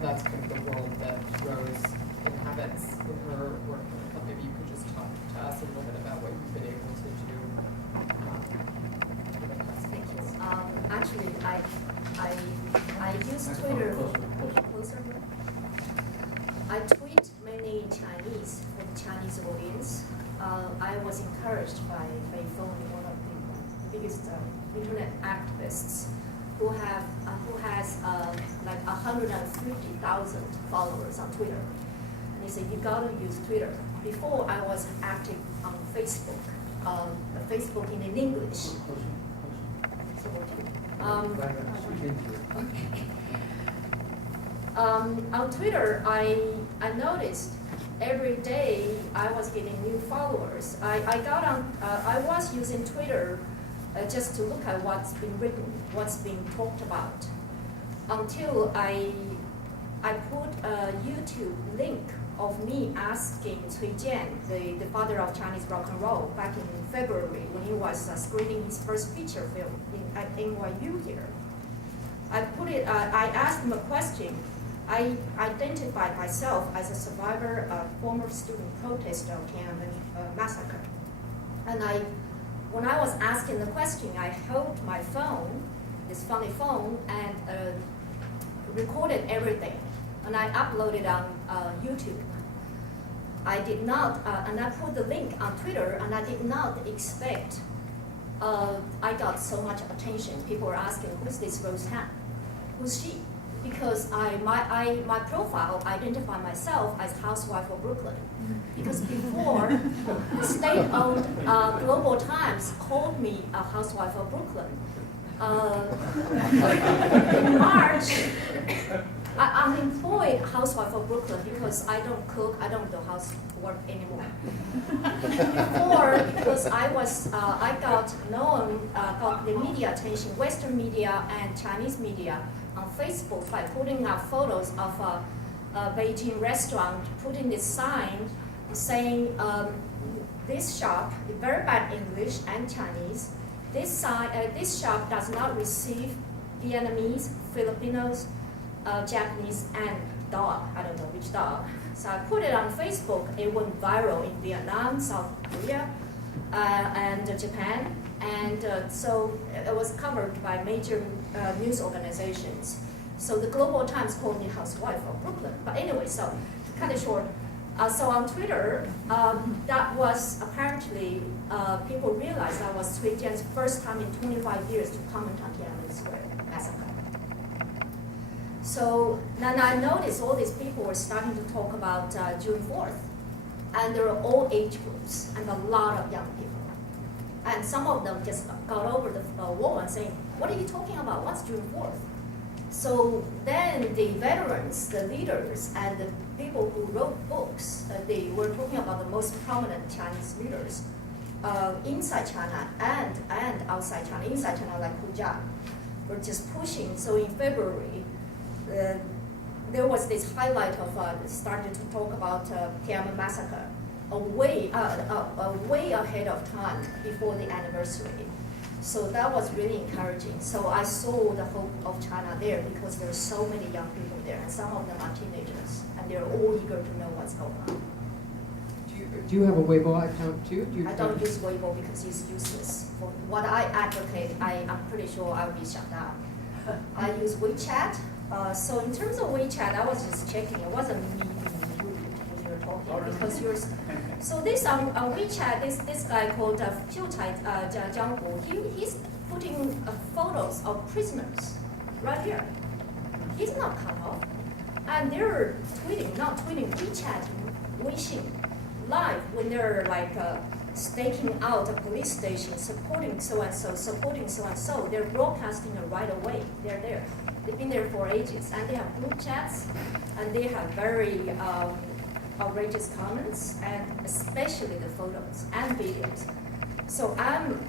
that's kind of the world that Rose inhabits in her work. I thought maybe you could just talk to us a little bit about what you've been able to do. Thank you. Actually, I use Twitter. Closer. I tweet mainly in Chinese for the Chinese audience. I was encouraged by Beifeng, one of the biggest internet activists, who has like 150,000 followers on Twitter. And he said, you gotta use Twitter. Before I was active on Facebook, Facebook in English. On Twitter, I noticed every day I was getting new followers. I was using Twitter just to look at what's been written, what's being talked about, until I put a YouTube link of me asking Cui Jian, the father of Chinese rock and roll, back in February when he was screening his first feature film at NYU here. I asked him a question. I identified myself as a survivor of former student protest of Tiananmen massacre. And when I was asking the question, I held my phone, this funny phone, and recorded everything. And I uploaded on YouTube. I did not, and I put the link on Twitter, and I did not expect I got so much attention. People were asking, who's this Rose Tang? Who's she? Because my profile identified myself as housewife of Brooklyn. Because before, the state-owned Global Times called me a housewife of Brooklyn. In March, I'm employed housewife of Brooklyn because I don't cook, I don't do housework anymore. Before, because I got known, got the media attention, Western media and Chinese media on Facebook by putting up photos of a Beijing restaurant, putting this sign saying, this shop, very bad English and Chinese, this shop does not receive Vietnamese, Filipinos, Japanese, and dog. I don't know which dog. So I put it on Facebook. It went viral in Vietnam, South Korea, and Japan. And so it was covered by major news organizations. So the Global Times called me housewife of Brooklyn. But anyway, so to cut it short, so on Twitter, that was apparently, people realized that was Cui Jian's first time in 25 years to comment on Tiananmen Square massacre. So then I noticed all these people were starting to talk about June 4th. And there were all age groups and a lot of young people. And some of them just got over the wall and saying, what are you talking about? What's June 4th? So then the veterans, the leaders, and the people who wrote books, they were talking about the most prominent Chinese leaders inside China and outside China. Inside China, like Hu Jia, were just pushing. So in February, there was this highlight of started to talk about Tiananmen massacre way ahead of time before the anniversary. So that was really encouraging. So I saw the hope of China there because there are so many young people there, and some of them are teenagers, and they're all eager to know what's going on. Do you have a Weibo account too? I don't use Weibo because it's useless. For what I advocate, I'm pretty sure I'll be shut down. I use WeChat. So in terms of WeChat, I was just checking. It wasn't me being rude when you were talking because you're. So this on WeChat, this guy called Xiu Cai Jianghu, he's putting photos of prisoners right here. He's not cut off, and they're tweeting, not tweeting, WeChatting, Weixin, live when they're like staking out a police station, supporting so and so, supporting so and so. They're broadcasting it right away. They're there. They've been there for ages, and they have group chats, and they have very outrageous comments, and especially the photos and videos. So I'm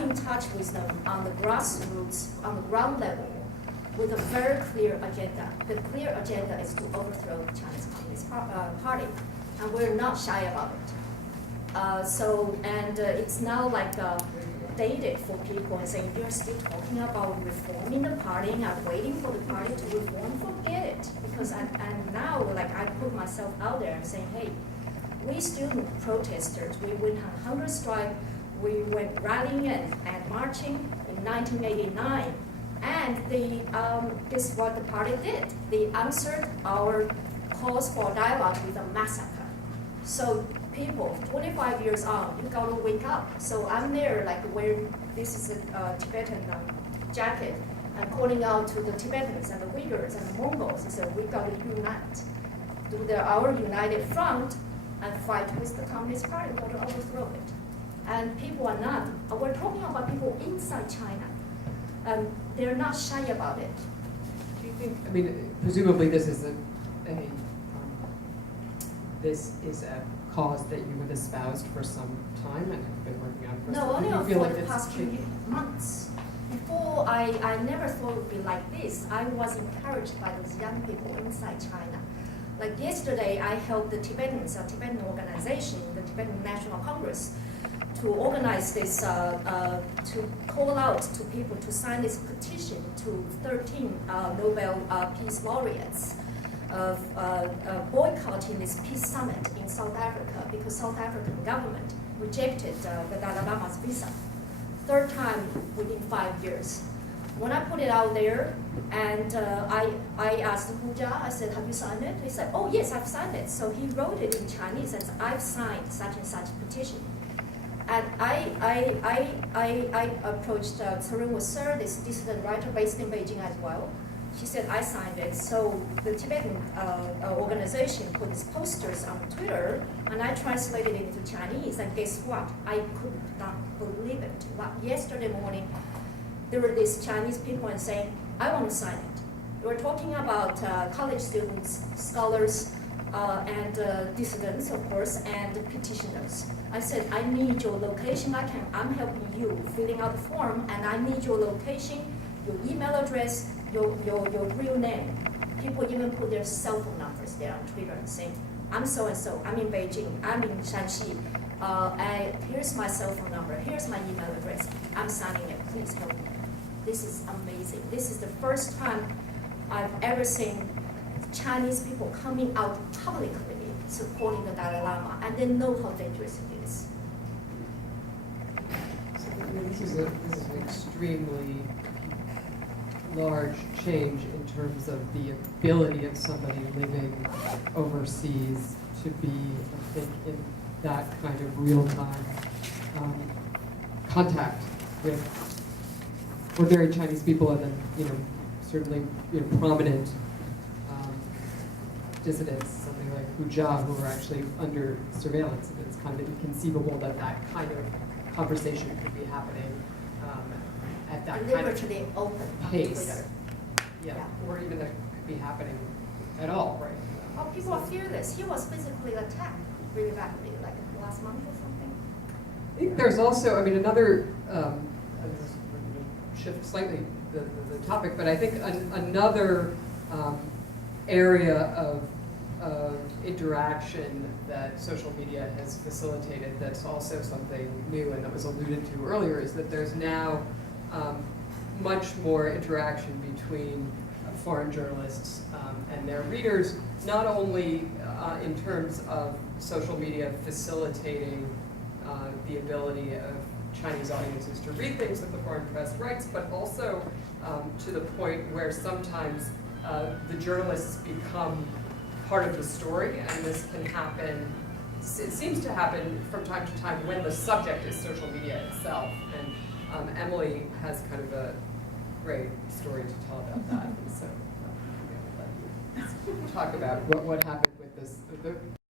in touch with them on the grassroots, on the ground level, with a very clear agenda. The clear agenda is to overthrow the Chinese Communist Party, and we're not shy about it. It's now like outdated for people and saying you're still talking about reforming the party and waiting for the party to reform. Forget it, because and now like I put myself out there and saying, hey, we student protesters, we went on hunger strike, we went rallying and marching in 1989, and this is what the party did. They answered our calls for dialogue with a massacre. So people, 25 years on, you gotta wake up. So I'm there, like wearing, this is a Tibetan jacket, and calling out to the Tibetans and the Uyghurs and the Mongols. He said, we gotta unite, do our united front and fight with the Communist Party, we gotta overthrow it. And people are not, we're talking about people inside China, and they're not shy about it. Do you think, I mean, presumably this is this is a cause that you have espoused for some time and have been working on for No, some time? only for the past few months. Before, I never thought it would be like this. I was encouraged by those young people inside China. Like yesterday, I helped the Tibetans, a Tibetan organization, the Tibetan National Congress, to organize this, to call out to people to sign this petition to 13 Nobel Peace Laureates of boycotting this peace summit in South Africa because South African government rejected the Dalai Lama's visa. Third time within 5 years. When I put it out there, and I asked Huja, I said, have you signed it? He said, oh yes, I've signed it. So he wrote it in Chinese and said, I've signed such and such petition. And I approached Tsurung Wasser, this dissident writer based in Beijing as well. She said, I signed it. So the Tibetan organization put these posters on Twitter, and I translated it into Chinese, and guess what? I could not believe it. Yesterday morning, there were these Chinese people and saying, I want to sign it. They were talking about college students, scholars, and dissidents, of course, and petitioners. I said, I need your location. I'm helping you filling out the form, and I need your location, your email address, your real name. People even put their cell phone numbers there on Twitter and saying, I'm so-and-so, I'm in Beijing, I'm in Shanxi, here's my cell phone number, here's my email address, I'm signing it, please help me. This is amazing. This is the first time I've ever seen Chinese people coming out publicly supporting the Dalai Lama, and they know how dangerous it is. So this is an extremely large change in terms of the ability of somebody living overseas to be, I think, in that kind of real-time contact with ordinary Chinese people, and then certainly prominent dissidents, something like Huja, who are actually under surveillance. It's kind of inconceivable that that kind of conversation could be happening at that kind of open pace. Yeah, or even that could be happening at all, right? Oh, people are fearless. He was physically attacked really badly, like last month or something. I think there's also, another, shift slightly the topic, but I think another area of interaction that social media has facilitated that's also something new and that was alluded to earlier is that there's now much more interaction between foreign journalists and their readers, not only in terms of social media facilitating the ability of Chinese audiences to read things that the foreign press writes, but also to the point where sometimes the journalists become part of the story, and this can happen, it seems to happen from time to time when the subject is social media itself. And Emily has kind of a great story to tell about that, and so I'm going to let you talk about what happened with this.